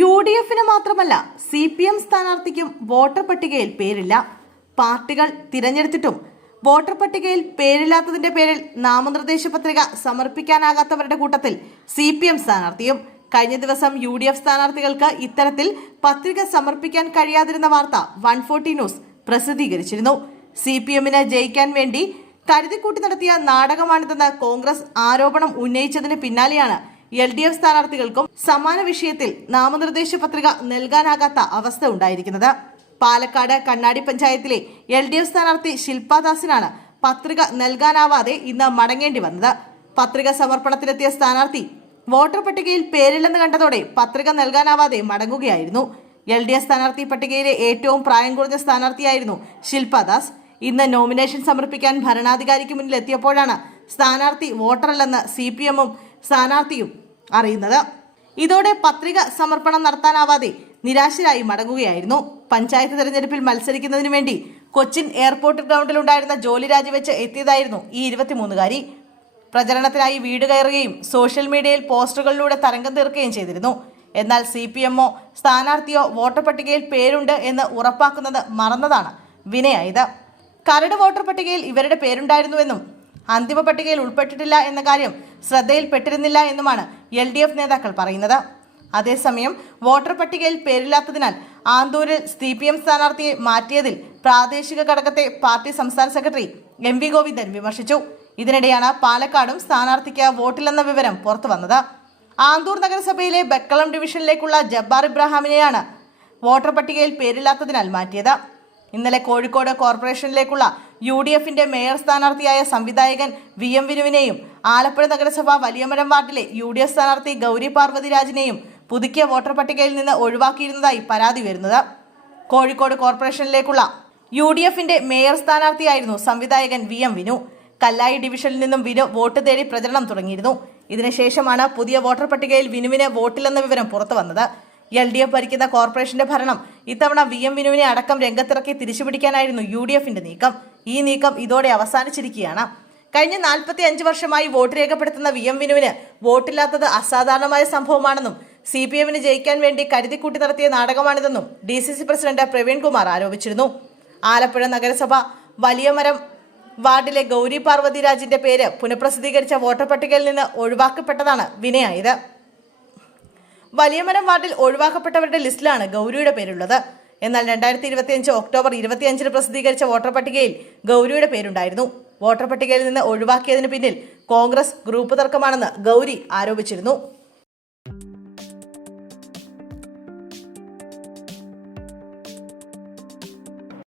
UDFിന് മാത്രമല്ല CPM സ്ഥാനാർത്ഥിക്കും voter പട്ടികയിൽ പേരില്ല. പാർട്ടികൾ തിരഞ്ഞെടുത്തിട്ടും വോട്ടർ പട്ടികയിൽ പേരില്ലാത്തതിന്റെ പേരിൽ നാമനിർദ്ദേശ പത്രിക സമർപ്പിക്കാനാകാത്തവരുടെ കൂട്ടത്തിൽ CPM സ്ഥാനാർത്ഥിയും. കഴിഞ്ഞ ദിവസം UDF സ്ഥാനാർത്ഥികൾക്ക് ഇത്തരത്തിൽ പത്രിക സമർപ്പിക്കാൻ കഴിയാതിരുന്ന വാർത്ത 140 ന്യൂസ് പ്രസിദ്ധീകരിച്ചിരുന്നു. CPMന് ജയിക്കാൻ വേണ്ടി കരുതിക്കൂട്ടി നടത്തിയ നാടകമാണിതെന്ന് കോൺഗ്രസ് ആരോപണം ഉന്നയിച്ചതിന് പിന്നാലെയാണ് LDF സ്ഥാനാർത്ഥികൾക്കും സമാന വിഷയത്തിൽ നാമനിർദ്ദേശ പത്രിക നൽകാനാകാത്ത അവസ്ഥ ഉണ്ടായിരിക്കുന്നത്. പാലക്കാട് കണ്ണാടി പഞ്ചായത്തിലെ LDF സ്ഥാനാർത്ഥി ശില്പാദാസിനാണ് പത്രിക നൽകാനാവാതെ ഇന്ന് മടങ്ങേണ്ടി വന്നത്. പത്രിക സമർപ്പണത്തിലെത്തിയ സ്ഥാനാർത്ഥി വോട്ടർ പട്ടികയിൽ പേരില്ലെന്ന് കണ്ടതോടെ പത്രിക നൽകാനാവാതെ മടങ്ങുകയായിരുന്നു. LDF സ്ഥാനാർത്ഥി പട്ടികയിലെ ഏറ്റവും പ്രായം കുറഞ്ഞ സ്ഥാനാർത്ഥിയായിരുന്നു ശില്പാദാസ്. ഇന്ന് നോമിനേഷൻ സമർപ്പിക്കാൻ ഭരണാധികാരിക്ക് മുന്നിൽ എത്തിയപ്പോഴാണ് സ്ഥാനാർത്ഥി വോട്ടറല്ലെന്ന് CPMും സ്ഥാനാർത്ഥിയും അറിയുന്നത്. ഇതോടെ പത്രിക സമർപ്പണം നടത്താനാവാതെ നിരാശരായി മടങ്ങുകയായിരുന്നു. പഞ്ചായത്ത് തെരഞ്ഞെടുപ്പിൽ മത്സരിക്കുന്നതിന് വേണ്ടി കൊച്ചിൻ എയർപോർട്ട് ഗ്രൗണ്ടിലുണ്ടായിരുന്ന ജോലി രാജിവെച്ച് എത്തിയതായിരുന്നു ഈ 23-കാരി. പ്രചരണത്തിനായി വീട് കയറുകയും സോഷ്യൽ മീഡിയയിൽ പോസ്റ്ററുകളിലൂടെ തരംഗം തീർക്കുകയും ചെയ്തിരുന്നു. എന്നാൽ CPMോ സ്ഥാനാർത്ഥിയോ വോട്ടർ പട്ടികയിൽ പേരുണ്ട് എന്ന് ഉറപ്പാക്കുന്നത് മറന്നതാണ് വിനയായത്. കരട് വോട്ടർ പട്ടികയിൽ ഇവരുടെ പേരുണ്ടായിരുന്നുവെന്നും അന്തിമ പട്ടികയിൽ ഉൾപ്പെട്ടിട്ടില്ല എന്ന കാര്യം ശ്രദ്ധയിൽപ്പെട്ടിരുന്നില്ല എന്നുമാണ് LDF നേതാക്കൾ പറയുന്നത്. അതേസമയം വോട്ടർ പട്ടികയിൽ പേരില്ലാത്തതിനാൽ ആന്തൂരിൽ CPM സ്ഥാനാർത്ഥിയെ മാറ്റിയതിൽ പ്രാദേശിക ഘടകത്തെ പാർട്ടി സംസ്ഥാന സെക്രട്ടറി MV ഗോവിന്ദൻ വിമർശിച്ചു. ഇതിനിടെയാണ് പാലക്കാടും സ്ഥാനാർത്ഥിക്ക് വോട്ടില്ലെന്ന വിവരം പുറത്തു വന്നത്. ആന്തൂർ നഗരസഭയിലെ ബക്കളം ഡിവിഷനിലേക്കുള്ള ജബ്ബാർ ഇബ്രാഹിമിനെയാണ് വോട്ടർ പട്ടികയിൽ പേരില്ലാത്തതിനാൽ മാറ്റിയത്. ഇന്നലെ കോഴിക്കോട് കോർപ്പറേഷനിലേക്കുള്ള UDFിന്റെ മേയർ സ്ഥാനാർത്ഥിയായ സംവിധായകൻ VM വിനുവിനെയും ആലപ്പുഴ നഗരസഭ വലിയമരം വാർഡിലെ UDF സ്ഥാനാർത്ഥി ഗൗരി പാർവതി രാജിനെയും പുതുക്കിയ വോട്ടർ പട്ടികയിൽ നിന്ന് ഒഴിവാക്കിയിരുന്നതായി പരാതി വരുന്നത്. കോഴിക്കോട് കോർപ്പറേഷനിലേക്കുള്ള UDFിന്റെ മേയർ സ്ഥാനാർത്ഥിയായിരുന്നു സംവിധായകൻ VM വിനു. കല്ലായി ഡിവിഷനിൽ നിന്നും വിനു വോട്ട് തേടി പ്രചരണം തുടങ്ങിയിരുന്നു. ഇതിനുശേഷമാണ് പുതിയ വോട്ടർ പട്ടികയിൽ വിനുവിന് വോട്ടില്ലെന്ന വിവരം പുറത്തു വന്നത്. LDF ഭരിക്കുന്ന കോർപ്പറേഷന്റെ ഭരണം ഇത്തവണ VM വിനുവിനെ അടക്കം രംഗത്തിറക്കി തിരിച്ചുപിടിക്കാനായിരുന്നു UDFിന്റെ നീക്കം. ഈ നീക്കം ഇതോടെ അവസാനിച്ചിരിക്കുകയാണ്. കഴിഞ്ഞ 45 വർഷമായി വോട്ട് രേഖപ്പെടുത്തുന്ന VM വിനുവിന് വോട്ടില്ലാത്തത് അസാധാരണമായ സംഭവമാണെന്നും CPMന് ജയിക്കാൻ വേണ്ടി കരുതിക്കൂട്ടി നടത്തിയ നാടകമാണിതെന്നും DCC പ്രസിഡന്റ് പ്രവീൺ കുമാർ ആരോപിച്ചിരുന്നു. ആലപ്പുഴ നഗരസഭ വലിയമരം വാർഡിലെ ഗൗരി പാർവതി രാജിന്റെ പേര് പുനഃപ്രസിദ്ധീകരിച്ച വോട്ടർ പട്ടികയിൽ നിന്ന് ഒഴിവാക്കപ്പെട്ടതാണ് വിനയായത്. വലിയമരം വാർഡിൽ ഒഴിവാക്കപ്പെട്ടവരുടെ ലിസ്റ്റിലാണ് ഗൗരിയുടെ പേരുള്ളത്. എന്നാൽ 2025 ഒക്ടോബർ 25 പ്രസിദ്ധീകരിച്ച വോട്ടർ പട്ടികയിൽ ഗൗരിയുടെ പേരുണ്ടായിരുന്നു. വോട്ടർ പട്ടികയിൽ നിന്ന് ഒഴിവാക്കിയതിന് പിന്നിൽ കോൺഗ്രസ് ഗ്രൂപ്പ് തർക്കമാണെന്ന് ഗൗരി ആരോപിച്ചിരുന്നു.